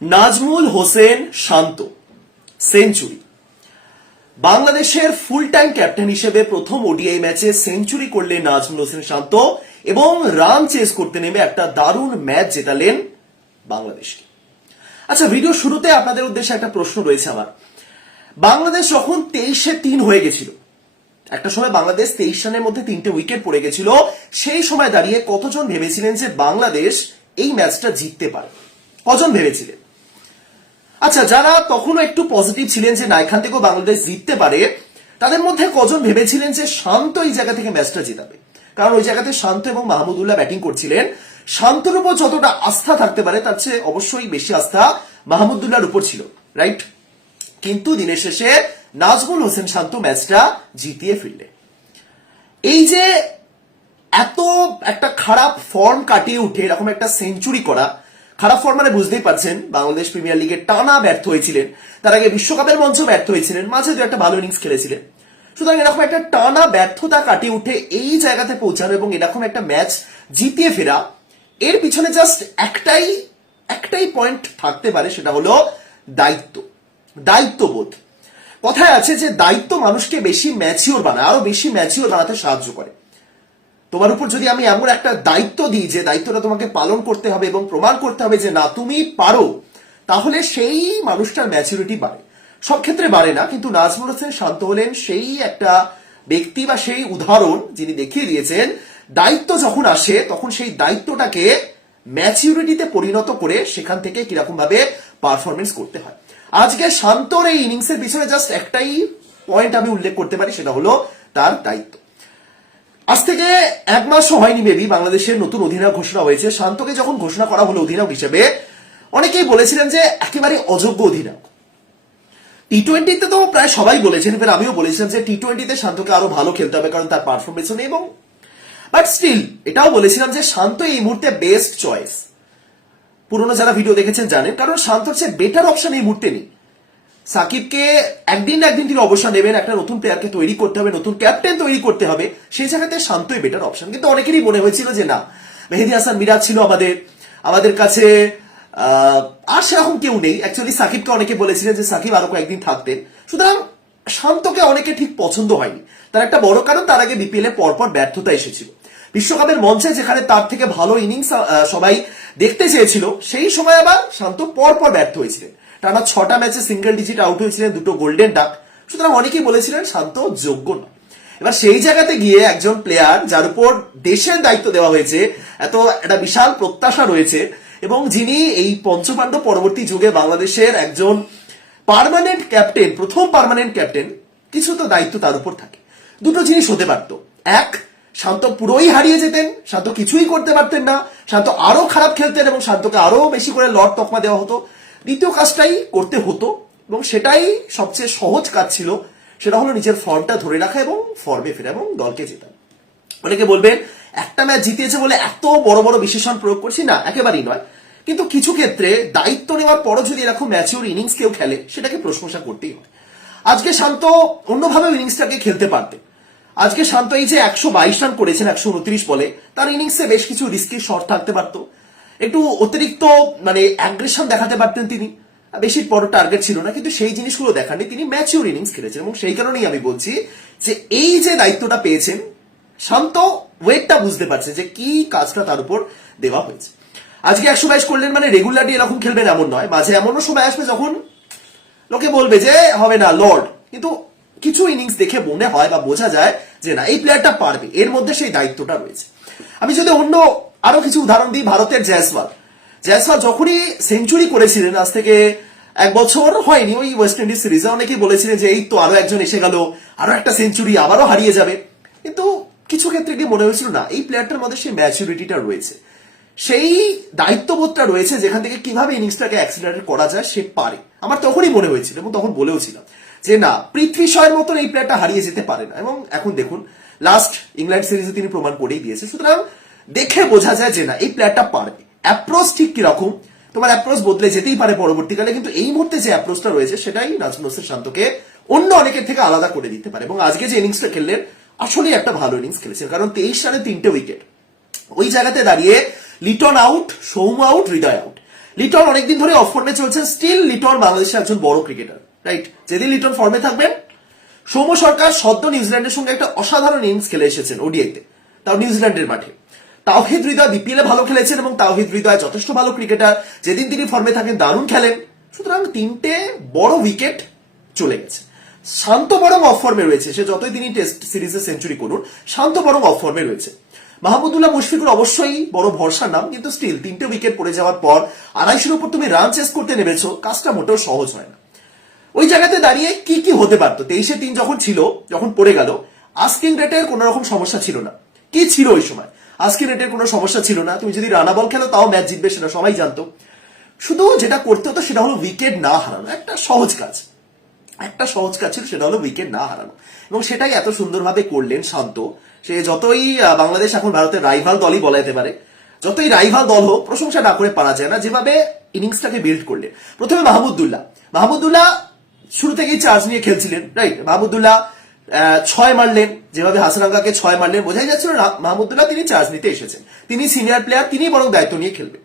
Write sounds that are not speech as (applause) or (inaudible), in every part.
নাজমুল হোসেন শান্ত। Century. বাংলাদেশের full time captain হিসেবে প্রথম ওডিআই ম্যাচে সেঞ্চুরি করলেন নাজমুল হোসেন শান্ত এবং রান চেস করতে নেমে একটা দারুণ ম্যাচ জেতালেন বাংলাদেশকে। আচ্ছা ভিডিও শুরুতে আপনাদের উদ্দেশ্যে একটা প্রশ্ন রয়েছে আমার। বাংলাদেশ যখন তেইশে তিন হয়ে গেছিল, একটা সময় বাংলাদেশ তেইশ রানের মধ্যে তিনটে উইকেট পড়ে গেছিল, সেই সময় দাঁড়িয়ে কতজন ভেবেছিলেন যে বাংলাদেশ এই ম্যাচটা জিততে পারে? কজন ভেবেছিলেন? আচ্ছা যারা তখনও একটু পজিটিভ ছিলেন যে না এখান থেকেও বাংলাদেশ জিততে পারে, তাদের মধ্যে কজন ভেবেছিলেন যে শান্ত এই জায়গা থেকে ম্যাচটা জিতাবে? কারণ ওই জায়গাতে শান্ত এবং মাহমুদুল্লাহ ব্যাটিং করছিলেন। শান্তর উপর যতটা আস্থা থাকতে পারে, তার চেয়ে অবশ্যই বেশি আস্থা মাহমুদুল্লাহর উপর ছিল রাইট কিন্তু দিনের শেষে নাজমুল হোসেন শান্ত ম্যাচটা জিতিয়ে ফিরলেন এই যে এত একটা খারাপ ফর্ম কাটিয়ে উঠে, এরকম একটা সেঞ্চুরি করা খারাপ ফর্ম মানে বুঝতেই পারছেন, বাংলাদেশ প্রিমিয়ার লিগে টানা ব্যর্থ হয়েছিলেন। তার আগে বিশ্বকাপের মঞ্চ ব্যর্থ হয়েছিলেন, মাঝে দু একটা ভালো ইনিংস খেলেছিলেন। সুতরাং এরকম একটা টানা ব্যর্থতা কাটিয়ে উঠে এই জায়গাতে পৌঁছানো এবং এরকম একটা ম্যাচ জিতিয়ে ফেরা, এর পিছনে জাস্ট একটাই একটাই পয়েন্ট থাকতে পারে, সেটা হলো দায়িত্ব। দায়িত্ববোধ। কথায় আছে যে, দায়িত্ব মানুষকে বেশি ম্যাচিওর বানায়, আরও বেশি ম্যাচিওর বানাতে সাহায্য করে। তোমার উপর যদি আমি এমন একটা দায়িত্ব দিই যে দায়িত্বটা তোমাকে পালন করতে হবে এবং প্রমাণ করতে হবে যে না, তুমি পারো, তাহলে সেই মানুষটার ম্যাচুরিটি বাড়ে। সব ক্ষেত্রে বাড়ে না, কিন্তু নাজমুল হোসেন শান্ত হলেন সেই একটা ব্যক্তি বা সেই উদাহরণ যিনি দেখিয়ে দিয়েছেন। দায়িত্ব যখন আসে, তখন সেই দায়িত্বটাকে ম্যাচিউরিটিতে পরিণত করে সেখান থেকে কীরকম ভাবে পারফরমেন্স করতে হয়। আজকে শান্তর এই ইনিংসের পিছনে জাস্ট একটাই পয়েন্ট আমি উল্লেখ করতে পারি, সেটা হলো তার দায়িত্ব। আজ থেকে এক মাসও হয়নি মেবি বাংলাদেশের নতুন অধিনায়ক ঘোষণা হয়েছে। শান্তকে যখন ঘোষণা করা হলো অধিনায়ক হিসেবে, অনেকেই বলেছিলেন যে একেবারে অযোগ্য অধিনায়ক। টি টোয়েন্টিতে তো প্রায় সবাই বলেছেন, এবার আমিও বলেছিলাম যে টি টোয়েন্টিতে শান্তকে আরও ভালো খেলতে হবে, কারণ তার পারফরমেন্স নেই এবং বাট স্টিল এটাও বলেছিলাম যে শান্ত এই মুহূর্তে বেস্ট চয়েস পুরোনো যারা ভিডিও দেখেছেন জানেন, কারণ শান্তর চেয়ে বেটার অপশন এই মুহূর্তে নেই। সাকিবকে একদিন না একদিন তিনি অবসর নেবেন, একটা নতুন প্লেয়ারকে তৈরি করতে হবে, নতুন ক্যাপ্টেন তৈরি করতে হবে। সেই জায়গাতে শান্তই বেটার অপশন কিন্তু অনেকেরই মনে হয়েছিল যে না, মেহেদি হাসান, মিরাজ ছিল আমাদের আমাদের কাছে আর সেরকম কেউ নেই। অ্যাকচুয়ালি সাকিবকে অনেকে বলেছিলেন যে সাকিব আরও কয়েকদিন থাকতেন। সুতরাং শান্তকে অনেকে ঠিক পছন্দ হয়নি। তার একটা বড় কারণ, তার আগে বিপিএল এ পরপর ব্যর্থতা এসেছিল। বিশ্বকাপের মঞ্চে যেখানে তার থেকে ভালো ইনিংস সবাই দেখতে চেয়েছিল, সেই সময় আবার শান্ত পরপর ব্যর্থ হয়েছিলেন। টানা ছটা ম্যাচে সিঙ্গেল ডিজিট আউট হয়েছিলেন দুটো গোল্ডেন ডাক সুতরাং অনেকেই বলেছিলেন শান্ত যোগ্য না এবার সেই জায়গাতে গিয়ে একজন প্লেয়ার যার উপর দেশের দায়িত্ব দেওয়া হয়েছে, এত একটা বিশাল প্রত্যাশা রয়েছে, এবং যিনি এই পঞ্চপাণ্ড পরবর্তী যুগে বাংলাদেশের একজন পার্মানেন্ট ক্যাপ্টেন প্রথম পার্মানেন্ট ক্যাপ্টেন কিছু তো দায়িত্ব তার উপর থাকে। দুটো জিনিস হতে পারত। এক, শান্ত পুরোই হারিয়ে যেতেন, শান্ত কিছুই করতে পারতেন না, শান্ত আরও খারাপ খেলতেন এবং শান্তকে আরও বেশি করে লট তকমা দেওয়া হতো। দ্বিতীয় কাজটাই করতে হতো এবং সেটাই সবচেয়ে সহজ কাজ ছিল, সেটা হলো নিজের ফর্মটা ধরে রাখা এবং ফর্মে ফেরা এবং দলকে জেতা। অনেকে বলবেন, একটা ম্যাচ জিতিয়েছে বলে এত বড় বড় বিশেষণ প্রয়োগ করছি? না, একেবারেই নয়। কিন্তু কিছু ক্ষেত্রে দায়িত্ব নেওয়ার পরও যদি এরকম ম্যাচিওর ইনিংস কেউ খেলে, সেটাকে প্রশংসা করতেই হয়। আজকে শান্ত অন্যভাবে ইনিংসটাকে খেলতে পারতেন। আজকে শান্ত এই যে একশো বাইশ রান করেছেন, একশো উনত্রিশ বলে, তার ইনিংসে বেশ কিছু রিস্কি শট থাকতে পারতো। একটু অতিরিক্ত মানে অ্যাগ্রেশন দেখাতে পারতেন তিনি। বেশি বড় টার্গেট ছিল না, কিন্তু সেই জিনিসগুলো দেখাননি। তিনি ম্যাচিওর ইনিংস খেলেছেন, এবং সেই কারণেই আমি বলছি যে, এই যে দায়িত্বটা পেয়েছেন, শান্ত ওয়েটটা বুঝতে পারছে যে, কি কাজটা তার উপর দেওয়া হয়েছে। আজকে একশো বাইশ করলেন মানে রেগুলারলি এরকম খেলবেন এমন নয়, মাঝে এমনও সময় আসবে যখন লোকে বলবে যে, হবে না, লর্ড। কিন্তু কিছু ইনিংস দেখে মনে হয় বা বোঝা যায় যে না, এই প্লেয়ারটা পারবে। এর মধ্যে সেই দায়িত্বটা রয়েছে। আমি যদি অন্য আরও কিছু উদাহরণ দিই, ভারতের জয়সওয়াল। জয়সওয়াল যখনই সেঞ্চুরি করেছিলেন, আজ থেকে এক বছর হয়নি, ওই ওয়েস্ট ইন্ডিজ সিরিজে অনেকেই বলেছিলেন যে, এই তো আরও একজন এসে গেল, আরও একটা সেঞ্চুরি আবারও হারিয়ে যাবে। কিন্তু কিছু ক্ষেত্রে কি মনে হয়েছিল, না, এই প্লেয়ারটার মধ্যে সেই ম্যাচুরিটিটা রয়েছে। সেই দায়িত্ববোধটা রয়েছে যেখান থেকে কীভাবে ইনিংসটাকে অ্যাক্সিলারেট করা যায়, সে পারে। আমার তখনই মনে হয়েছিল এবং তখন বলেও ছিলাম। যে না, পৃথ্বী শয়ের মতন এই প্লেয়ারটা হারিয়ে যেতে পারে না। এবং এখন দেখুন লাস্ট ইংল্যান্ড সিরিজে তিনি প্রমাণ করেই দিয়েছে সুতরাং দেখে বোঝা যায় যে না, এই প্লেয়ারটা পারবে অ্যাপ্রোচ ঠিক কীরকম? তোমার অ্যাপ্রোচ বদলে যেতেই পারে পরবর্তীকালে, কিন্তু এই মুহূর্তে যে অ্যাপ্রোচটা রয়েছে, সেটাই নাজমুল হোসেন শান্তকে অন্য অনেকের থেকে আলাদা করে দিতে পারে। এবং আজকে যে ইনিংসটা খেললেন, আসলেই একটা ভালো ইনিংস খেলেছেন। কারণ তেইশ রানে তিনটে উইকেট ওই জায়গাতে দাঁড়িয়ে Liton out Soumya out Hridoy out Liton অনেকদিন ধরে অফ ফর্মে চলছে স্টিল লিটন বাংলাদেশের একজন বড় ক্রিকেটার রাইট যেদিন লিটন ফর্মে থাকবেন, সৌম্য সরকার সদ্য নিউজিল্যান্ডের সঙ্গে একটা অসাধারণ ইনিংস খেলে এসেছেন ওডিআইতে তাও নিউজিল্যান্ডের মাঠে। তাওহিদ হৃদয় বিপিএল ভালো খেলেছেন এবং তাওহিদ হৃদয় যথেষ্ট ভালো ক্রিকেটার। যেদিন তিনি ফর্মে থাকেন, দারুণ খেলেন। সুতরাং তিনটে বড় উইকেট চলে গেছে। শান্ত বরং অফ ফর্মে রয়েছে। সে যতই তিনি টেস্ট সিরিজে সেঞ্চুরি করুন, শান্ত বরং অফ ফর্মে রয়েছে। মাহমুদুল্লাহ মুশফিকুর অবশ্যই বড় ভরসার নাম, কিন্তু স্টিল তিনটে উইকেট পড়ে যাওয়ার পর আড়াইশোর উপর তুমি রান চেস করতে নেমেছো। কাজটা মোটেও সহজ হয় না। ওই জায়গাতে দাঁড়িয়ে কি কি হতে পারতো? তেইশে তিন যখন ছিল, যখন পড়ে গেল আস্কিং রেটের কোনো রকম সমস্যা ছিল না। কি ছিল ওই সময়? আস্কিং রেটের কোনো সমস্যা ছিল না। তুমি যদি রানা বল খেলো, তাও ম্যাচ জিতবে সেটা সবাই জানতো। শুধু যেটা করতে হতো, সেটা হলো উইকেট না হারানো। একটা সহজ কাজ। একটা সহজ কাজ ছিল, সেটা হলো উইকেট না হারানো। এবং সেটাই এত সুন্দরভাবে করলেন শান্ত। সে যতই বাংলাদেশ এখন ভারতের রাইভাল দলই বলা যেতে পারে, যতই রাইভাল দল হোক, প্রশংসা না করে পারা যায় না। যেভাবে ইনিংসটাকে বিল্ড করলেন। প্রথমে মাহমুদুল্লাহ মাহমুদুল্লাহ শুরু থেকেই চার্জ নিয়ে খেলছিলেন রাইট মাহমুদুল্লাহ ছয় মারলেন, যেভাবে হাসানাঙ্গাকে ছয় মারলেন, বোঝাই যাচ্ছিল মাহমুদুল্লাহ তিনি চার্জ নিতে এসেছেন। তিনি সিনিয়র প্লেয়ার তিনি বরং দায়িত্ব নিয়ে খেলবেন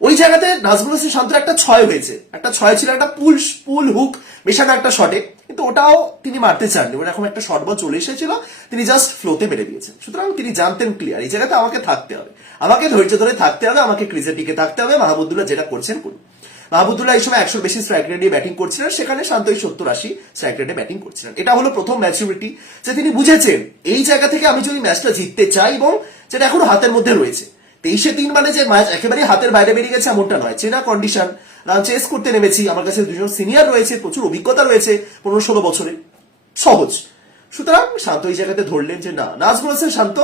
ওই জায়গাতে নাজমুল হোসেন শান্তর একটা ছয় হয়েছে। একটা ছয় ছিল একটা পুল পুল হুক মেশানো একটা শটে কিন্তু ওটাও তিনি মারতে চাননি। ওরকম একটা শট বল চলে এসেছিল, তিনি জাস্ট ফ্লোতে মেরে দিয়েছেন। সুতরাং তিনি জানতেন ক্লিয়ার এই জায়গাতে আমাকে থাকতে হবে। আমাকে ধৈর্য ধরে থাকতে হবে, আমাকে ক্রিজে টিকে থাকতে হবে মাহমুদুল্লাহ যেটা করছেন করুন। মাহমুদুল্লাহ এই সময় একশোর বেশি স্ট্রাইক রেটে ব্যাটিং করছিলেন, সেখানে শান্তই সত্তর আশি স্ট্রাইক রেটে ব্যাটিং করছিলেন। এটা হলো প্রথম ম্যাচুরিটি যে তিনি বুঝেছেন, এই জায়গা থেকে আমি যদি ম্যাচটা জিততে চাই এবং যেটা এখনও হাতের মধ্যে রয়েছে, তেইশে তিন মানে যে ম্যাচ একেবারে হাতের বাইরে বেরিয়ে গেছে এমনটা নয়। চেনা কন্ডিশন চেস করতে নেমেছি, আমার কাছে দুজন সিনিয়র রয়েছে, প্রচুর অভিজ্ঞতা রয়েছে পনেরো ষোলো বছরে। সহজ। সুতরাং শান্ত এই জায়গাতে ধরলেন যে না, নাজমুল হোসেন শান্ত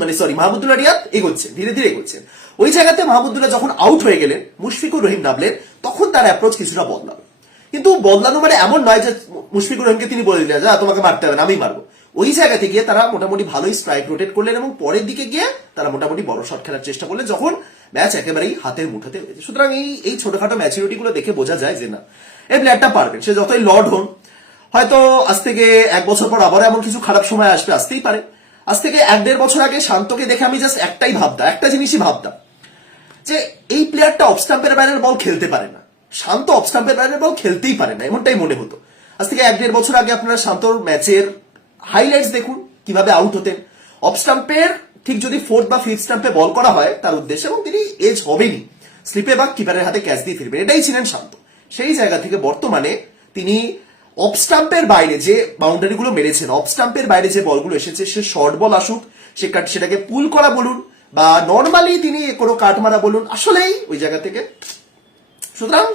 মানে সরি মাহমুদুল্লাহ রিয়াদ এগোচ্ছেন ধীরে ধীরে এগোচ্ছেন ওই জায়গাতে মাহমুদুল্লাহ যখন আউট হয়ে গেলেন, মুশফিকুর রহিম নামলেন, তখন তার অ্যাপ্রোচ কিছুটা বদলালো। কিন্তু বদলানো মানে এমন নয় যে মুশফিকুর রহিমকে তিনি বলে দিলেন, যা, তোমাকে মারতে হবে না আমি মারবো। ওই জায়গাতে গিয়ে তারা মোটামুটি ভালোই স্ট্রাইক রোটেট করলেন এবং পরের দিকে গিয়ে তারা মোটামুটি বড় শট খেলার চেষ্টা করলেন, যখন ম্যাচ একেবারেই হাতের মুঠাতে হয়েছে সুতরাং এই এই ছোটখাটো ম্যাচুরিটি গুলো দেখে বোঝা যায় যে না এই প্লেয়ারটা পারবেন, সে যতই লর্ড হন হয়তো আজ থেকে এক বছর পর আবার এমন কিছু খারাপ সময় আসবে, আসতেই পারে। আজ থেকে এক দেড় বছর আগে শান্তকে দেখে আমি জাস্ট একটাই ভাবতাম একটা জিনিসই ভাবতাম যে এই প্লেয়ারটা অফ স্টাম্পের বাইরের বল খেলতে পারে না। শান্ত অফ স্টাম্পের বাইরের বল খেলতেই পারে না, এমনটাই মনে হতো। আজ থেকে এক দেড় বছর আগে আপনারা শান্তর ম্যাচের হাইলাইটস দেখুন, কীভাবে আউট হতেন। অফ স্টাম্পের ঠিক যদি ফোর্থ বা ফিফথ স্টাম্পে বল করা হয়, তার উদ্দেশ্যে এবং তিনি এজ হবেনি স্লিপে বা কিপারের হাতে ক্যাচ দিয়ে ফিরবেন, এটাই ছিলেন শান্ত। সেই জায়গা থেকে বর্তমানে তিনি অফ স্টাম্পের বাইরে যে বাউন্ডারি গুলো মেরেছেন, অফ স্টাম্পের বাইরে যে বলগুলো এসেছে, সে শর্ট বল আসুক, সে সেটাকে পুল করা বলুন, বা নর্মালি তিনি কোনো কাট মারা বলুন, আসলেই ওই জায়গা থেকে। সুতরাং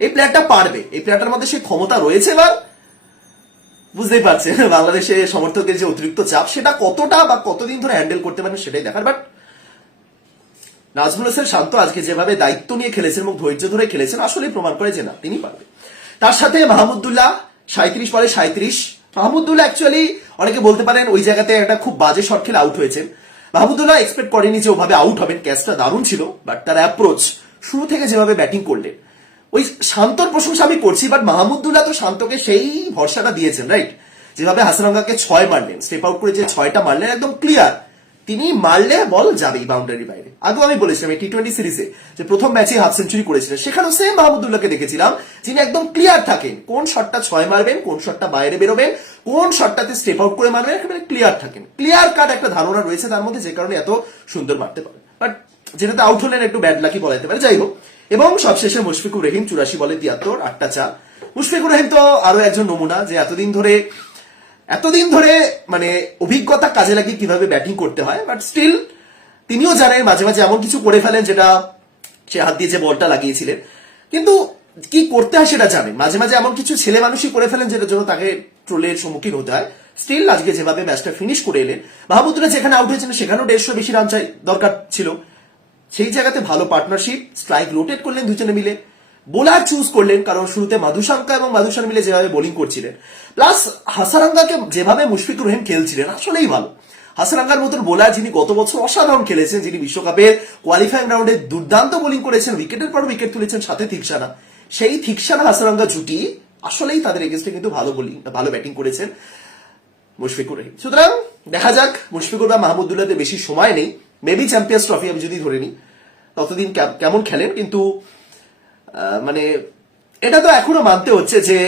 এই প্লেয়ারটা পারবে। এই প্লেয়ারটার মধ্যে সেই ক্ষমতা রয়েছে এবার। বুঝতেই পারছেন, (laughs) বাংলাদেশে সমর্থকদের যে অতিরিক্ত চাপ, সেটা কতটা বা কতদিন ধরে হ্যান্ডেল করতে পারেন সেটাই দেখার। বাট নাজমুল হোসেন শান্ত আজকে যেভাবে দায়িত্ব নিয়ে খেলেছেন এবং ধৈর্য ধরে খেলেছেন, আসলেই প্রমাণ করে যে না, তিনি পারবে। তার সাথে মাহমুদুল্লাহ সাঁত্রিশ পরে সাঁত্রিশ মাহমুদুল্লাহ অ্যাকচুয়ালি অনেকে বলতে পারেন ওই জায়গাতে একটা খুব বাজে শট খেলে আউট হয়েছেন। মাহমুদুল্লাহ এক্সপেক্ট করেনি যে ওভাবে আউট হবেন ক্যাচটা দারুণ ছিল বাট তার অ্যাপ্রোচ শুরু থেকে যেভাবে ব্যাটিং করলেন। ওই শান্তর প্রশংসা আমি করছি বাট মাহমুদুল্লাহ তো শান্তকে সেই ভরসাটা দিয়েছেন রাইট যেভাবে হাসানঙ্গাকে ছয় মারলেন স্টেপ আউট করে যে ছয়টা মারলেন, একদম ক্লিয়ার তিনি মারলে বল যাবেই বাউন্ডারি বাইরে। আগেও আমি বলেছিলাম এই টি টোয়েন্টি সিরিজে যে প্রথম ম্যাচে হাফ সেঞ্চুরি করেছিলেন, সেখানেও সেম মাহমুদুল্লাহকে দেখেছিলাম, যিনি একদম ক্লিয়ার থাকেন কোন শটটা ছয় মারবেন, কোন শটটা বাইরে বেরোবেন, কোন শটটাতে স্টেপ আউট করে মারবেন, একেবারে ক্লিয়ার থাকেন। ক্লিয়ার কাট একটা ধারণা রয়েছে তার মধ্যে, যে কারণে এত সুন্দর মারতে পারে। বাট যেটাতে আউট হলেন একটু ব্যাড লাকি বলা যেতে পারে, যাই হোক। এবং সবশেষে মুশফিকুর রহিম চুরাশি বলে তিয়াত্তর, আটটা চার। মুশফিকুর রহিম তো আরও একজন নমুনা, যে এতদিন ধরে এতদিন ধরে মানে অভিজ্ঞতা কাজে লাগিয়ে কীভাবে ব্যাটিং করতে হয় বাট স্টিল তিনিও জানেন, মাঝে মাঝে এমন কিছু করে ফেলেন যেটা সে হাত দিয়ে যে বলটা লাগিয়েছিলেন। কিন্তু কি করতে হয় সেটা জানেন। মাঝে মাঝে এমন কিছু ছেলে মানুষই করে ফেলেন যেটার জন্য তাকে ট্রোলের সম্মুখীন হতে হয়। স্টিল আজকে যেভাবে ম্যাচটা ফিনিশ করে এলেন, মাহমুদুল্লাহ যেখানে আউট হয়েছেন সেখানেও দেড়শো বেশি রান চাই দরকার ছিল। সেই জায়গাতে ভালো পার্টনারশিপ স্ট্রাইক রোটেট করলেন দুজনে মিলে। বোলার চুজ করলেন কারণ শুরুতে মাধুশাঙ্কা এবং মাধুশান মিলে যেভাবে বোলিং করছিলেন। প্লাস হাসারাঙ্গাকে যেভাবে মুশফিকুর রহিম খেলছিলেন, আসলেই ভালো। হাসারাঙ্গার মতন বোলার যিনি গত বছর অসাধারণ খেলেছেন, যিনি বিশ্বকাপের কোয়ালিফাইং রাউন্ডে দুর্দান্ত বোলিং করেছেন উইকেটের পর উইকেট তুলেছেন সাথে থিকসানা। সেই থিকসানা হাসারাঙ্গা জুটি আসলেই তাদের এগেনস্টে কিন্তু ভালো বোলিং ভালো ব্যাটিং করেছেন মুশফিকুর রহিম। সুতরাং, দেখা যাক মুশফিকুর বা মাহমুদুল্লাহদের বেশি সময় নেই। মেবি চ্যাম্পিয়ন্স ট্রফি আমি যদি ধরে নিই, ততদিন কেমন খেলেন, কিন্তু মানে এটা তো এখনও মানতে হচ্ছে যে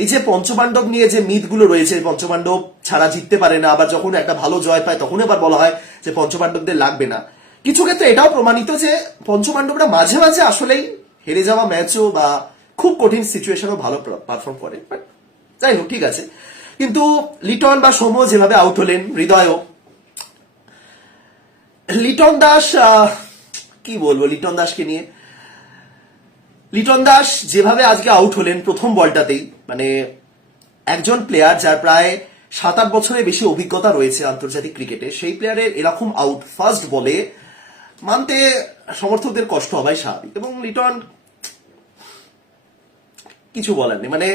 এই যে পঞ্চপাণ্ডব নিয়ে যে মিথগুলো রয়েছে, পঞ্চপাণ্ডব ছাড়া জিততে পারে না আবার যখন একটা ভালো জয় পায় তখন আবার বলা হয় যে পঞ্চপাণ্ডবদের লাগবে না। কিছু ক্ষেত্রে এটাও প্রমাণিত যে পঞ্চপাণ্ডবরা মাঝে মাঝে আসলেই হেরে যাওয়া ম্যাচও বা খুব কঠিন সিচুয়েশনও ভালো পারফর্ম করে। বাট যাই হোক, ঠিক আছে। কিন্তু লিটন বা সৌম্য যেভাবে আউট হলেন, হৃদয়ও। লিটন দাস কি বলব লিটন দাসকে নিয়ে? লিটন দাস যেভাবে আজকে আউট হলেন প্রথম বলটাতেই মানে একজন প্লেয়ার যার প্রায় সাত আট বছরের বেশি অভিজ্ঞতা রয়েছে আন্তর্জাতিক ক্রিকেটে, সেই প্লেয়ারের এরকম আউট ফার্স্ট বলে মানতে সমর্থকদের কষ্ট হবাই স্বাভাবিক। এবং লিটন কিছু বলার নেই মানে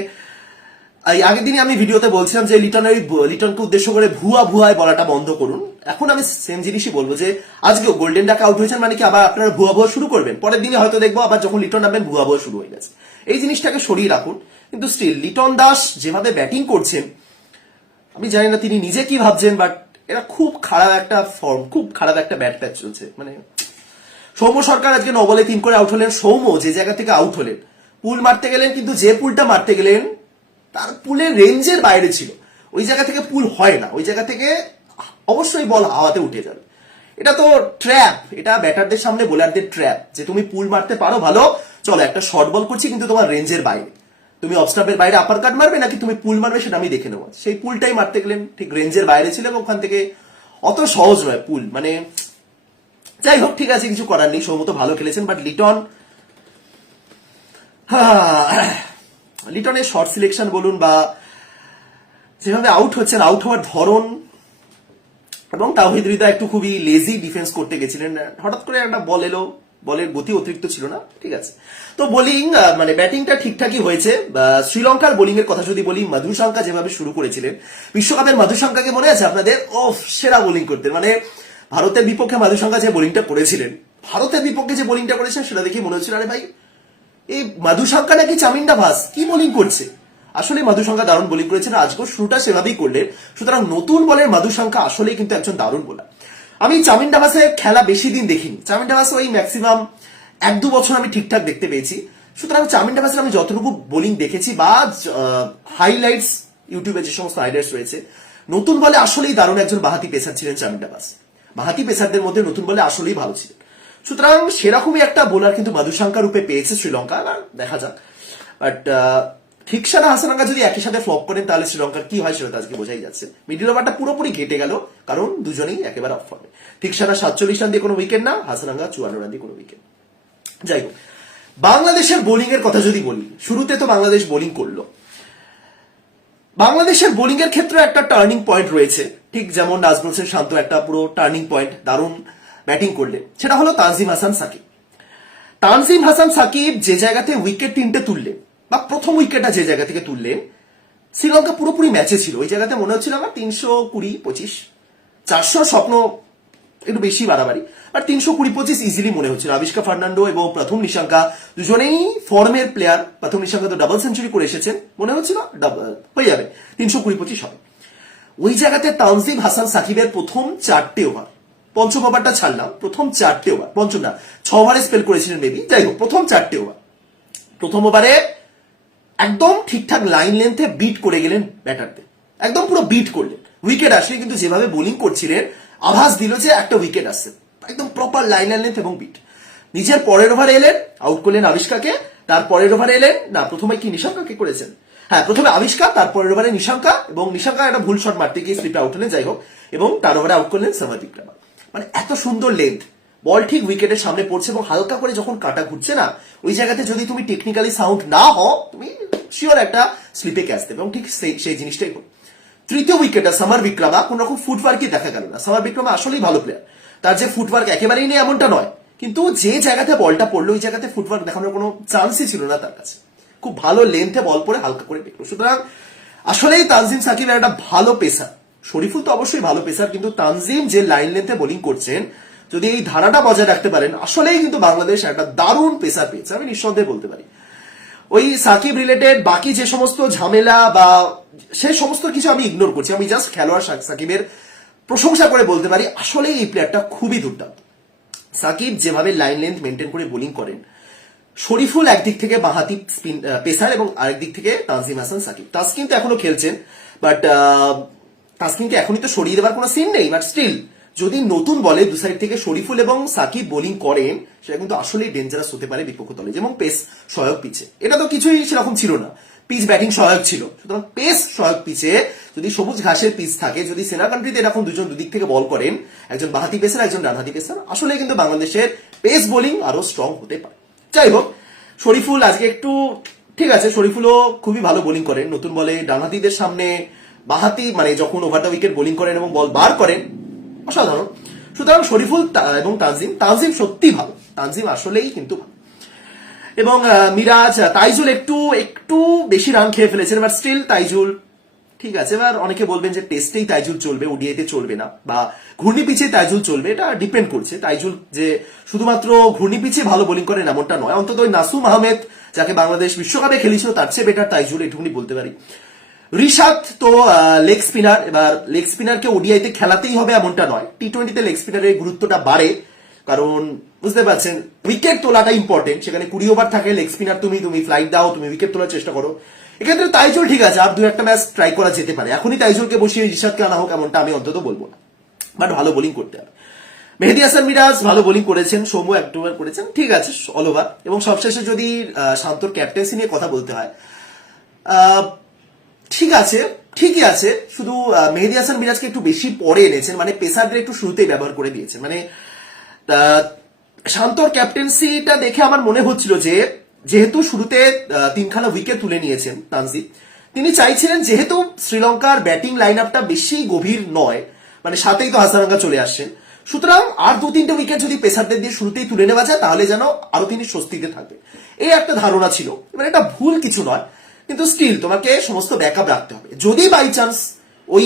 এই আগের দিনে আমি ভিডিওতে বলছিলাম যে লিটনের লিটনকে উদ্দেশ্য করে ভুয়া ভুয়ায় বলাটা বন্ধ করুন। এখন আমি সেম জিনিসই বলব যে, আজকেও গোল্ডেন ডাক আউট হয়েছেন মানে কি আবার আপনারা ভুয়া ভুয়া শুরু করবেন? পরের দিনে হয়তো দেখব আবার যখন লিটন নামবেন ভুয়া ভুয়া শুরু হয়ে গেছে। এই জিনিসটাকে সরিয়ে রাখুন। কিন্তু স্টিল লিটন দাস যেভাবে ব্যাটিং করছেন, আমি জানি না তিনি নিজে কি ভাবছেন বাট এটা খুব খারাপ একটা ফর্ম খুব খারাপ একটা ব্যাট প্যাচ চলছে। মানে সৌম্য সরকার আজকে ন বলে তিন করে আউট হলেন। সৌম্য যে জায়গা থেকে আউট হলেন, পুল মারতে গেলেন, কিন্তু যে পুলটা মারতে গেলেন তার পুলের রেঞ্জের বাইরে ছিল। ওই জায়গা থেকে পুল হয় না। ওই জায়গা থেকে অবশ্যই বল হাওয়াতে উঠে যাবে। এটা তো ট্র্যাপ। এটা ব্যাটারদের সামনে বোলারদের ট্র্যাপ। যে তুমি পুল মারতে পারো ভালো। চলো একটা শর্ট বল করছি কিন্তু তোমার রেঞ্জের বাইরে। তুমি অফস্টাপের বাইরে আপার কাট মারবে নাকি তুমি পুল মারবে সেটা আমি দেখে নেব। সেই পুলটাই মারতে গেলেন ঠিক রেঞ্জের বাইরে ছিল এবং ওখান থেকে অত সহজ নয় পুল। মানে যাই হোক ঠিক আছে কিছু করার নেই। সৌমত ভালো খেলেছেন বাট লিটন হ্যাঁ, লিটনের শর্ট সিলেকশন বলুন বা যেভাবে আউট হচ্ছেন আউট হওয়ার ধরন এবং তাওহিদ হৃদয় একটু খুবই লেজি ডিফেন্স করতে গেছিলেন। হঠাৎ করে একটা বল এলো বলের গতি অতিরিক্ত ছিল না, ঠিক আছে। তো বোলিং মানে ব্যাটিংটা ঠিকঠাকই হয়েছে। শ্রীলঙ্কার বোলিং এর কথা যদি বলি, মাধুশঙ্কা যেভাবে শুরু করেছিলেন, বিশ্বকাপের মাধুশঙ্কাকে মনে আছে আপনাদের? ও সেরা বোলিং করতেন। মানে ভারতের বিপক্ষে মাধুশঙ্কা যে বোলিংটা করেছিলেন, ভারতের বিপক্ষে যে বোলিংটা করেছেন সেটা দেখে মনে হচ্ছিল, আরে ভাই এই মাধুশঙ্কা নাকি চামিন্ডা ভাস? কি বোলিং করছে? আসলে মাধুশঙ্কা দারুণ বোলিং করেছেন আজকেও শুরুটা সেভাবেই করলেন সুতরাং নতুন বলের মাধুশঙ্কা আসলেই কিন্তু একজন দারুণ বোলার আমি চামিন্ডা ভাসের খেলা বেশি দিন দেখিনি। চামিন্ডা ভাস ওই ম্যাক্সিমাম এক দু বছর আমি ঠিকঠাক দেখতে পেয়েছি। সুতরাং চামিন্ডা ভাসের আমি যতটুকু বোলিং দেখেছি বা হাইলাইটস ইউটিউবে যে সমস্ত হাইলাইটস রয়েছে, নতুন বলে আসলেই দারুণ একজন বাহাতি পেসার ছিলেন চামিন্ডা ভাস। বাহাতি পেসারদের মধ্যে নতুন বলে আসলেই ভালো ছিলেন সুতরাং সেরকমই একটা বোলার কিন্তু মাধুশঙ্কা রূপে পেয়েছে শ্রীলঙ্কা দেখা যাক। বাট ঠিকসানা হাসানাঙ্গা যদি একই সাথে ফ্লপ করেন, তাহলে শ্রীলঙ্কার কি হয় সেটা আজকে বোঝাই যাচ্ছে। মিডিল ওভারটা পুরোপুরি ঘেটে গেল, কারণ দুজনেই একেবারে অফ ফর্মে ঠিকসানা সাতচল্লিশ রান দিয়ে কোনো উইকেট না হাসানাঙ্গা চুয়ান্ন রান দিয়ে কোনো উইকেট যাই হোক, বাংলাদেশের বোলিং এর কথা যদি বলি, শুরুতে তো বাংলাদেশ বোলিং করল। বাংলাদেশের বোলিং এর ক্ষেত্রে একটা টার্নিং পয়েন্ট রয়েছে। ঠিক যেমন নাজমুল শান্ত একটা পুরো টার্নিং পয়েন্ট দারুণ ব্যাটিং করলেন। সেটা হলো তানজিম হাসান সাকিব। তানজিম হাসান সাকিব যে জায়গাতে উইকেট তিনটে তুললেন, বা প্রথম উইকেটটা যে জায়গা থেকে তুললেন, শ্রীলঙ্কা পুরোপুরি ম্যাচে ছিল। ওই জায়গাতে মনে হচ্ছিল আমার তিনশো কুড়ি পঁচিশ, চারশো স্বপ্ন একটু বেশি বাড়াবাড়ি আর তিনশো কুড়ি পঁচিশ ইজিলি মনে হচ্ছিল। আবিষ্কা ফার্নান্ডো এবং প্রথম নিশাঙ্কা দুজনেই ফর্মের প্লেয়ার প্রথম নিশাঙ্কা তো ডাবল সেঞ্চুরি করে এসেছেন। মনে হচ্ছিল ডাবল হয়ে যাবে, তিনশো কুড়ি পঁচিশ হবে। ওই জায়গাতে তানজিম হাসান সাকিবের প্রথম চারটে ওভার পঞ্চম ওভারটা ছাড়লাম প্রথম চারটে ওভার। পঞ্চম না, ছ ওভারে স্পেল করেছিলেন মেবি যাই হোক প্রথম চারটে ওভার। প্রথম ওভারে একদম ঠিকঠাক লাইন লেন্থে বিট করে গেলেন ব্যাটারদের। একদম পুরো বিট করলেন। উইকেট আসলে কিন্তু যেভাবে বোলিং করছিলেন, আভাস দিল যে একটা উইকেট আসছে। একদম প্রপার লাইন লেন্থ এবং বিট নিজের পরের ওভারে এলেন আউট করলেন আবিষ্কাকে, তার পরের ওভারে এলেন, না, প্রথমে কি নিশাঙ্কাকে করেছেন? হ্যাঁ প্রথমে আবিষ্কার তারপরের ওভারে নিশাঙ্কা এবং নিশাঙ্কা একটা ভুল শট মারতে গিয়ে স্লিপে আউট হলেন যাই হোক এবং তার ওভারে আউট করলেন সামাদ বিক্রমা মানে এত সুন্দর লেন্থ বল ঠিক উইকেটের সামনে পড়ছে এবং হালকা করে যখন কাটা ঘুরছে না, ওই জায়গাতে যদি তুমি টেকনিক্যালি সাউন্ড না হও, তুমি শিওর একটা স্লিপে ক্যাচ দেবে এবং ঠিক সেই সেই জিনিসটাই হলো তৃতীয় উইকেটটা সামার বিক্রমা, কোন রকম ফুটওয়ার্কই দেখা গেল না। সামার বিক্রমা আসলেই ভালো প্লেয়ার তার যে ফুটওয়ার্ক একেবারেই নেই এমনটা নয়, কিন্তু যে জায়গাতে বলটা পড়ল, ওই জায়গাতে ফুটওয়ার্ক দেখানোর কোনো চান্সই ছিল না তার কাছে। খুব ভালো লেন্থে বল পরে হালকা করে দেখল। সুতরাং আসলেই তানজিম সাকিবের একটা ভালো পেসার শরীফুল তো অবশ্যই ভালো পেসার, কিন্তু তানজিম যে লাইন লেন্থে বোলিং করছেন, যদি এই ধারাটা বজায় রাখতে পারেন, আসলেই কিন্তু বাংলাদেশ একটা দারুণ পেসার পেয়েছে, আমি নিঃসন্দেহে বলতে পারি। ওই সাকিব রিলেটেড বাকি যে সমস্ত ঝামেলা বা সে সমস্ত কিছু আমি ইগনোর করছি, আমি জাস্ট খেলোয়াড় সাকিবের প্রশংসা করে বলতে পারি আসলে এই প্লেয়ারটা খুবই দুর্দান্ত। সাকিব যেভাবে লাইন লেন্থ মেনটেন করে বোলিং করেন, শরীফুল একদিক থেকে বাহাতি স্পিন পেসার এবং আরেক দিক থেকে তানজিম হাসান সাকিব। তাসকিন তো এখনও খেলছেন বাট তাসকিনকে এখনই তো সরিয়ে দেওয়ার কোনো সিন নেই বাট স্টিল যদি নতুন বলে দু সাইড থেকে শরীফুল এবং সাকিব বোলিং করেন, সেটা কিন্তু আসলেই ডেঞ্জারাস হতে পারে বিপক্ষ দলে, যেমন পেস সহায়ক পিচে এটা তো কিছুই সেরকম ছিল না। পিচ ব্যাটিং সহায়ক ছিল। সুতরাং পেস সহায়ক পিচে যদি সবুজ ঘাসের পিচ থাকে, যদি সেনা কান্ট্রিতে এরকম দুজন দুদিক থেকে বল করেন, একজন বাহাতি পেসার, একজন ডানহাতি পেসার আসলে কিন্তু বাংলাদেশের পেস বোলিং আরও স্ট্রং হতে পারে। যাই হোক, শরীফুল আজকে একটু, ঠিক আছে, শরীফুলও খুবই ভালো বোলিং করেন। নতুন বলে ডানহাতিদের সামনে বাহাতি মানে যখন ওভার দ্য উইকেট বোলিং করেন এবং বল বার করেন, অসাধারণ। সুতরাং শরীফুল এবং তানজিম তানজিম সত্যি ভালো। তানজিম আসলেই কিন্তু এবং মিরাজ তাইজুল একটু একটু বেশি রান খেয়ে ফেলেছেন বাট স্টিল তাইজুল, ঠিক আছে, এবার অনেকে বলবেন যে টেস্টেই তাইজুল চলবে ওডিআইতে চলবে না, বা ঘূর্ণি পিছে তাইজুল চলবে, এটা ডিপেন্ড করছে। তাইজুল যে শুধুমাত্র ঘূর্ণি পিছে ভালো বোলিং করেন এমনটা নয়, অন্তত ওই নাসুম আহমেদ, যাকে বাংলাদেশ বিশ্বকাপে খেলেছিল, তার চেয়ে বেটার তাইজুল, এটুকুনি বলতে পারি। ঋষাদ তো লেগ স্পিনার, এবার লেগ স্পিনারকে ওডিআইতে খেলাতেই হবে এমনটা নয়। টি টোয়েন্টিতে লেগ স্পিনারের গুরুত্বটা বাড়ে, কারণ বুঝতে পারছেন উইকেট তোলাটা ইম্পর্টেন্ট সেখানে কুড়ি ওভার থাকে, লেগ স্পিনার তুমি তুমি ফ্লাইট দাও, তুমি উইকেট তোলার চেষ্টা করো। এক্ষেত্রে তাইজুল ঠিক আছে, আর দু একটা ম্যাচ ট্রাই করা যেতে পারে। এখনই তাইজুলকে বসিয়ে ঋষাদকে আনা হোক, এমনটা আমি অন্তত বলব না। বাট ভালো বোলিং করতে হবে। মেহেদি হাসান মিরাজ ভালো বোলিং করেছেন, সৌম্য এক করেছেন, ঠিক আছে অল ওভার এবং সবশেষে যদি শান্তর ক্যাপ্টেন্সি নিয়ে কথা বলতে হয় ঠিক আছে, ঠিকই আছে। শুধু মেহেদি হাসান মিরাজকে একটু বেশি পরে এনেছেন মানে পেসারদের একটু শুরুতেই ব্যবহার করে দিয়েছেন। মানে শান্তর ক্যাপ্টেন্সিটা দেখে আমার মনে হচ্ছিল যে, যেহেতু শুরুতে তিনখানা উইকেট তুলে নিয়েছেন তানজিদ তিনি চাইছিলেন যেহেতু শ্রীলঙ্কার ব্যাটিং লাইন আপটা বেশি গভীর নয় মানে সাথেই তো হাসারাঙ্গা চলে আসছেন, সুতরাং আর দু তিনটে উইকেট যদি পেসারদের দিয়ে শুরুতেই তুলে নেওয়া যায়, তাহলে যেন আরও তিনি স্বস্তিতে থাকবে। এই একটা ধারণা ছিল। এবার এটা ভুল কিছু নয় কিন্তু স্টিল তোমাকে সমস্ত ব্যাকআপ রাখতে হবে। যদি বাই চান্স ওই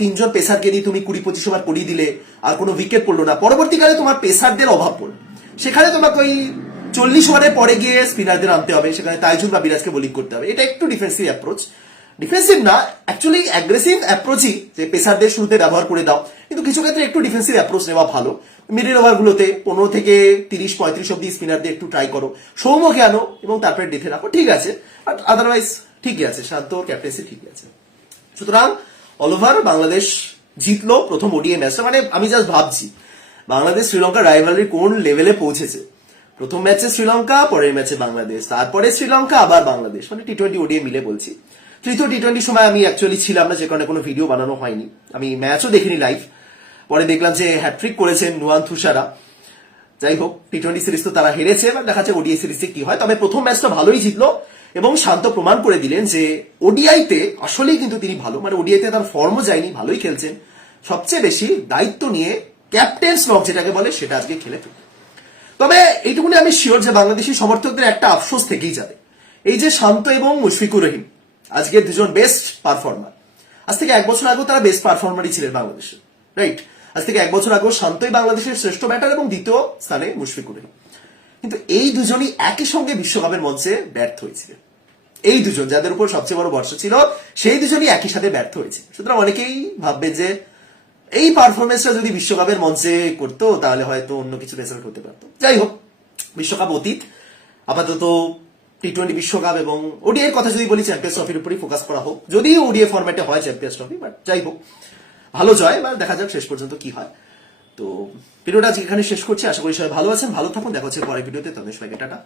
তিনজন পেসারকে দিয়ে তুমি কুড়ি পঁচিশ ওভার করিয়ে দিলে, আর কোনো উইকেট পড়ল না, পরবর্তীকালে তোমার পেসারদের অভাব পড়ল সেখানে তোমাকে ওই চল্লিশ ওভারের পরে গিয়ে স্পিনারদের আনতে হবে, সেখানে তাইজুল বা বিরাজকে বোলিং করতে হবে। এটা একটু ডিফেন্সিভ অ্যাপ্রোচ ডিফেন্সিভ না অ্যাকচুয়ালি অ্যাগ্রেসিভ অ্যাপ্রোচই যে পেসারদের শুরুতে ব্যবহার করে দাও। কিন্তু কিছু ক্ষেত্রে একটু ডিফেন্সিভ অ্যাপ্রোচ নেওয়া ভালো। মিডিল ওভারগুলোতে পনেরো থেকে তিরিশ, পঁয়ত্রিশ অব্দি স্পিনারদের একটু ট্রাই করো। সৌম্যকে আনো এবং তারপরে ডেথে রাখো। ঠিক আছে। বাট আদারওয়াইজ ঠিকই আছে। শান্ত ক্যাপ্টেন্সি ঠিকই আছে। সুতরাং অল ওভার বাংলাদেশ জিতলো প্রথম ওডিএ ম্যাচটা মানে আমি জাস্ট ভাবছি, বাংলাদেশ শ্রীলঙ্কার রাইভালরি কোন লেভেলে পৌঁছেছে? প্রথম ম্যাচে শ্রীলঙ্কা, পরের ম্যাচে বাংলাদেশ। তারপরে শ্রীলঙ্কা, আবার বাংলাদেশ। মানে টি টোয়েন্টি ওডিএ মিলে বলছি। তৃতীয় টি টোয়েন্টির সময় আমি অ্যাকচুয়ালি ছিলাম না, যে কারণে কোনো ভিডিও বানানো হয়নি। আমি ম্যাচও দেখিনি লাইভ পরে দেখলাম যে হ্যাট্রিক করেছেন নুয়ান থুসারা। যাই হোক টি টোয়েন্টি সিরিজ তো তারা হেরেছে, এবার দেখা যাচ্ছে ওডিআই সিরিজে কি হয়। তবে প্রথম ম্যাচটা ভালোই জিতলো এবং শান্ত প্রমাণ করে দিলেন যে ওডিআইতে আসলেই কিন্তু তিনি ভালো। মানে ওডিআইতে তার ফর্মও যায়নি, ভালোই খেলছেন। সবচেয়ে বেশি দায়িত্ব নিয়ে ক্যাপ্টেন্স নক যেটাকে বলে, সেটা আজকে খেলে তবে এইটুকুনি আমি শিওর যে বাংলাদেশি সমর্থকদের একটা আফসোস থেকেই যাবে। এই যে শান্ত এবং মুশফিকুর রহিম, আজকে দুজন বেস্ট পারফর্মার আজ থেকে এক বছর আগেও তারা বেস্ট পারফর্মারই ছিলেন বাংলাদেশে রাইট আজ থেকে এক বছর আগেও শান্তই বাংলাদেশের শ্রেষ্ঠ ব্যাটার এবং দ্বিতীয় স্থানে মুশফিকুর। কিন্তু এই দুজনই একই সঙ্গে বিশ্বকাপের মঞ্চে ব্যর্থ হয়েছিলেন এই দুজন যাদের উপর সবচেয়ে বড় ভরসা ছিল, সেই দুজনই একই সাথে ব্যর্থ হয়েছে। সুতরাং অনেকেই ভাববে যে, এই পারফরমেন্সটা যদি বিশ্বকাপের মঞ্চে করতো, তাহলে হয়তো অন্য কিছু রেজাল্ট হতে পারতো। যাই হোক, বিশ্বকাপ অতীত। আপাতত টি টোয়েন্টি বিশ্বকাপ এবং ওডিআই কথা যদি বলি চ্যাম্পিয়ন্স ট্রফির উপরই ফোকাস করা হোক। যদিও ওডিআই ফরম্যাটে হয় চ্যাম্পিয়ন্স ট্রফি বাট যাই হোক। ভালো জয় এবার দেখা যাক শেষ পর্যন্ত কি হয়। তো ভিডিওটা আজকে এখানে শেষ করছি। আশা করি সবাই ভালো আছেন, ভালো থাকুন। দেখা হচ্ছে পরের ভিডিওতে। তাদের সবাইকে টাটা।